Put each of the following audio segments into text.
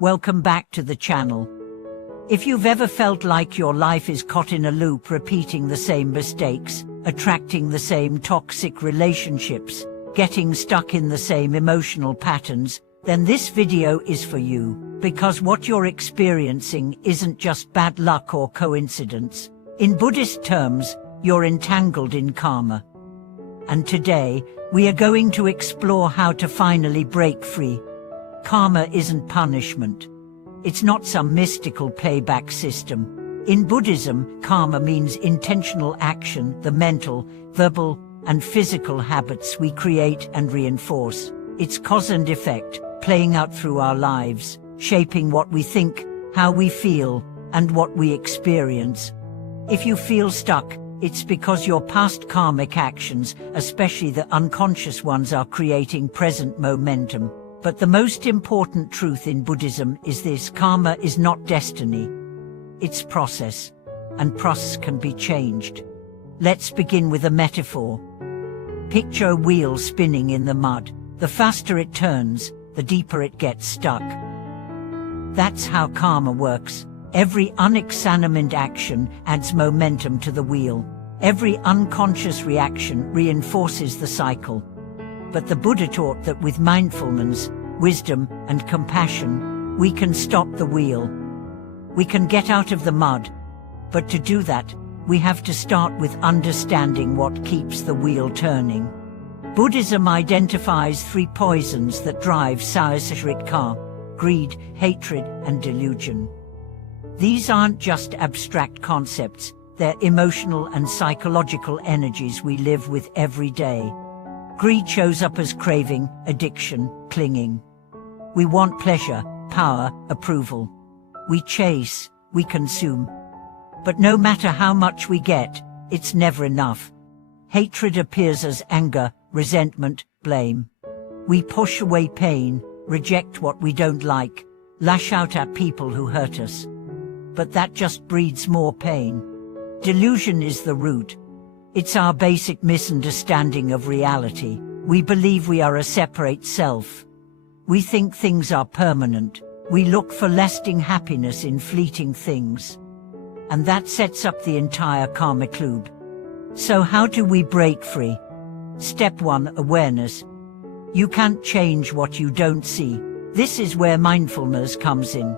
Welcome back to the channel. If you've ever felt like your life is caught in a loop, repeating the same mistakes, attracting the same toxic relationships, getting stuck in the same emotional patterns, then this video is for you, because what you're experiencing isn't just bad luck or coincidence. In Buddhist terms, you're entangled in karma. And today, we are going to explore how to finally break free. Karma isn't punishment. It's not some mystical payback system. In Buddhism, karma means intentional action, the mental, verbal, and physical habits we create and reinforce. It's cause and effect, playing out through our lives, shaping what we think, how we feel, and what we experience. If you feel stuck, it's because your past karmic actions, especially the unconscious ones, are creating present momentum. But the most important truth in Buddhism is this: karma is not destiny. It's process, and process can be changed. Let's begin with a metaphor. Picture a wheel spinning in the mud. The faster it turns, the deeper it gets stuck. That's how karma works. Every unexamined action adds momentum to the wheel. Every unconscious reaction reinforces the cycle. But the Buddha taught that with mindfulness, wisdom, and compassion, we can stop the wheel. We can get out of the mud. But to do that, we have to start with understanding what keeps the wheel turning. Buddhism identifies three poisons that drive samsaric karma: greed, hatred, and delusion. These aren't just abstract concepts, they're emotional and psychological energies we live with every day. Greed shows up as craving, addiction, clinging. We want pleasure, power, approval. We chase, we consume. But no matter how much we get, it's never enough. Hatred appears as anger, resentment, blame. We push away pain, reject what we don't like, lash out at people who hurt us. But that just breeds more pain. Delusion is the root. It's our basic misunderstanding of reality. We believe we are a separate self. We think things are permanent. We look for lasting happiness in fleeting things. And that sets up the entire karmic loop. So how do we break free? Step 1: awareness. You can't change what you don't see. This is where mindfulness comes in.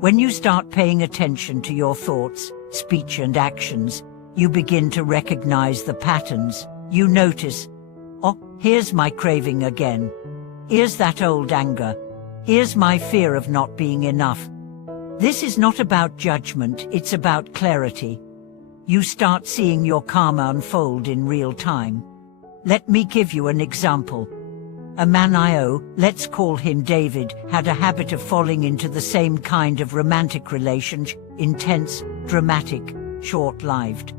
When you start paying attention to your thoughts, speech, and actions, you begin to recognize the patterns. You notice, oh, here's my craving again. Here's that old anger. Here's my fear of not being enough. This is not about judgment, it's about clarity. You start seeing your karma unfold in real time. Let me give you an example. A man I know, let's call him David, had a habit of falling into the same kind of romantic relationship: intense, dramatic, short-lived.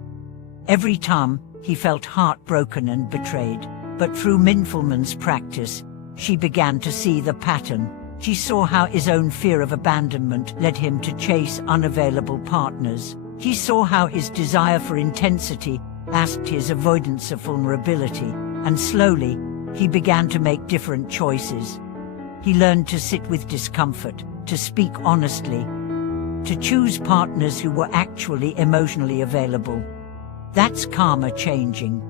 Every time, he felt heartbroken and betrayed. But through mindfulness practice, she began to see the pattern. She saw how his own fear of abandonment led him to chase unavailable partners. She saw how his desire for intensity masked his avoidance of vulnerability. And slowly, he began to make different choices. He learned to sit with discomfort, to speak honestly, to choose partners who were actually emotionally available. That's karma changing.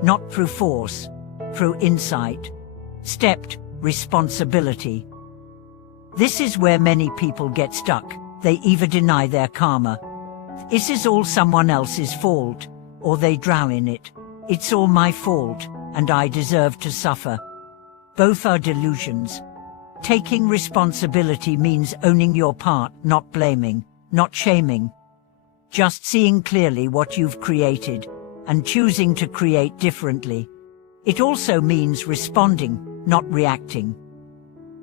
Not through force, through insight. Stepped responsibility. This is where many people get stuck. They either deny their karma. This is all someone else's fault, or they drown in it. It's all my fault, and I deserve to suffer. Both are delusions. Taking responsibility means owning your part, not blaming, not shaming. Just seeing clearly what you've created, and choosing to create differently. It also means responding, not reacting.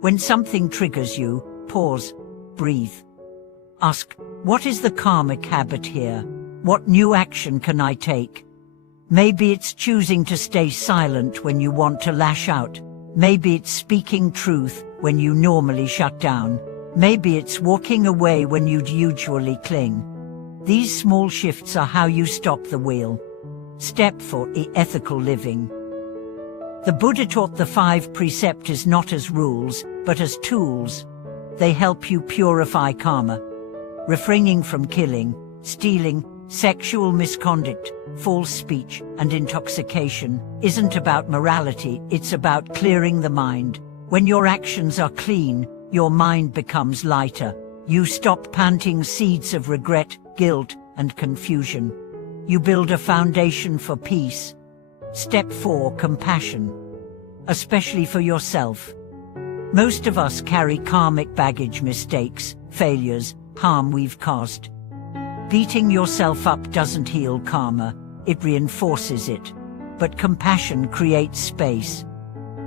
When something triggers you, pause, breathe. Ask, what is the karmic habit here? What new action can I take? Maybe it's choosing to stay silent when you want to lash out. Maybe it's speaking truth when you normally shut down. Maybe it's walking away when you'd usually cling. These small shifts are how you stop the wheel. Step 4: ethical living. The Buddha taught the 5 precepts not as rules, but as tools. They help you purify karma. Refraining from killing, stealing, sexual misconduct, false speech, and intoxication isn't about morality, it's about clearing the mind. When your actions are clean, your mind becomes lighter. You stop planting seeds of regret, guilt, and confusion. You build a foundation for peace. Step 4. Compassion. Especially for yourself. Most of us carry karmic baggage, mistakes, failures, harm we've caused. Beating yourself up doesn't heal karma, it reinforces it. But compassion creates space.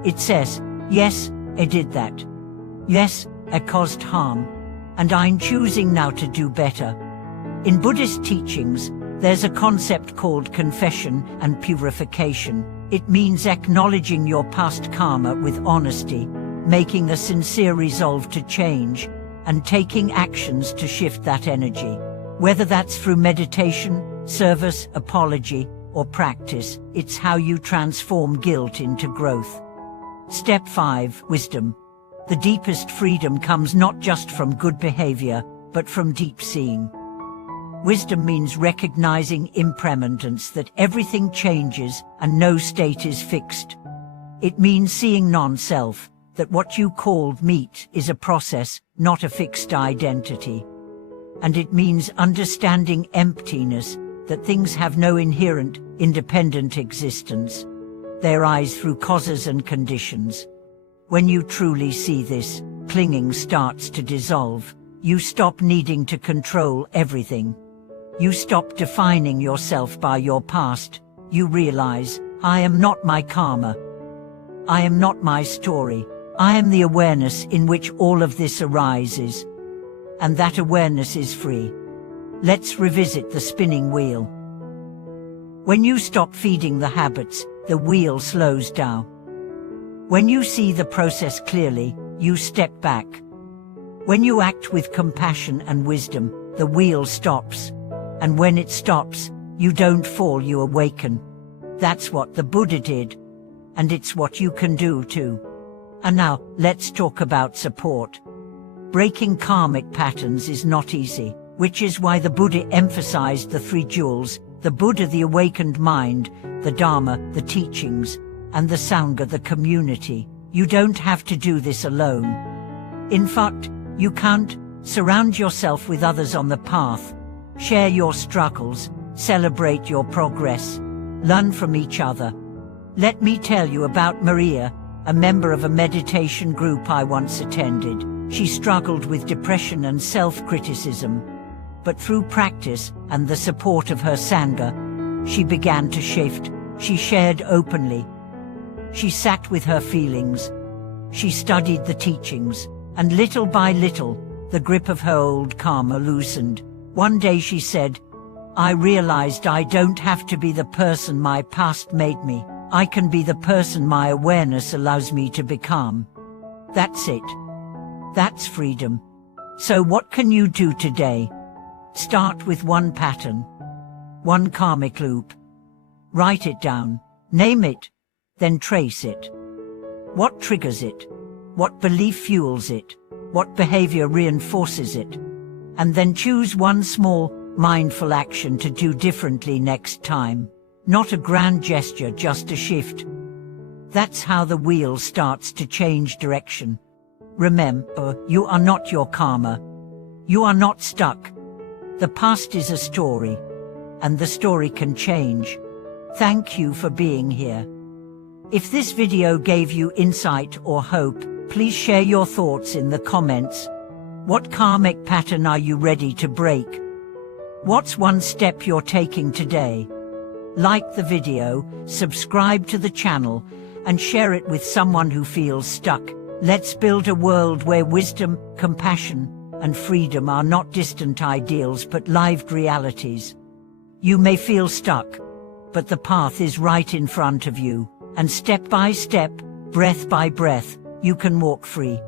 It says, yes, I did that. Yes, I caused harm. And I'm choosing now to do better. In Buddhist teachings, there's a concept called confession and purification. It means acknowledging your past karma with honesty, making a sincere resolve to change, and taking actions to shift that energy. Whether that's through meditation, service, apology, or practice, it's how you transform guilt into growth. Step 5. Wisdom. The deepest freedom comes not just from good behavior, but from deep seeing. Wisdom means recognizing impermanence, that everything changes and no state is fixed. It means seeing non-self, that what you called meat is a process, not a fixed identity. And it means understanding emptiness, that things have no inherent, independent existence. They arise through causes and conditions. When you truly see this, clinging starts to dissolve. You stop needing to control everything. You stop defining yourself by your past. You realize, I am not my karma. I am not my story. I am the awareness in which all of this arises. And that awareness is free. Let's revisit the spinning wheel. When you stop feeding the habits, the wheel slows down. When you see the process clearly, you step back. When you act with compassion and wisdom, the wheel stops. And when it stops, you don't fall, you awaken. That's what the Buddha did. And it's what you can do too. And now, let's talk about support. Breaking karmic patterns is not easy, which is why the Buddha emphasized the 3 jewels: the Buddha, the awakened mind; the Dharma, the teachings; and the Sangha, the community. You don't have to do this alone. In fact, you can't. Surround yourself with others on the path. Share your struggles, celebrate your progress, learn from each other. Let me tell you about Maria, a member of a meditation group I once attended. She struggled with depression and self-criticism. But through practice and the support of her Sangha, she began to shift. She shared openly. She sat with her feelings. She studied the teachings, and little by little, the grip of her old karma loosened. One day she said, I realized I don't have to be the person my past made me. I can be the person my awareness allows me to become. That's it. That's freedom. So what can you do today? Start with one pattern, one karmic loop. Write it down, name it, then trace it. What triggers it? What belief fuels it? What behavior reinforces it? And then choose one small, mindful action to do differently next time. Not a grand gesture, just a shift. That's how the wheel starts to change direction. Remember, you are not your karma. You are not stuck. The past is a story, and the story can change. Thank you for being here. If this video gave you insight or hope, please share your thoughts in the comments. What karmic pattern are you ready to break? What's one step you're taking today? Like the video, subscribe to the channel, and share it with someone who feels stuck. Let's build a world where wisdom, compassion, and freedom are not distant ideals but lived realities. You may feel stuck, but the path is right in front of you, and step by step, breath by breath, you can walk free.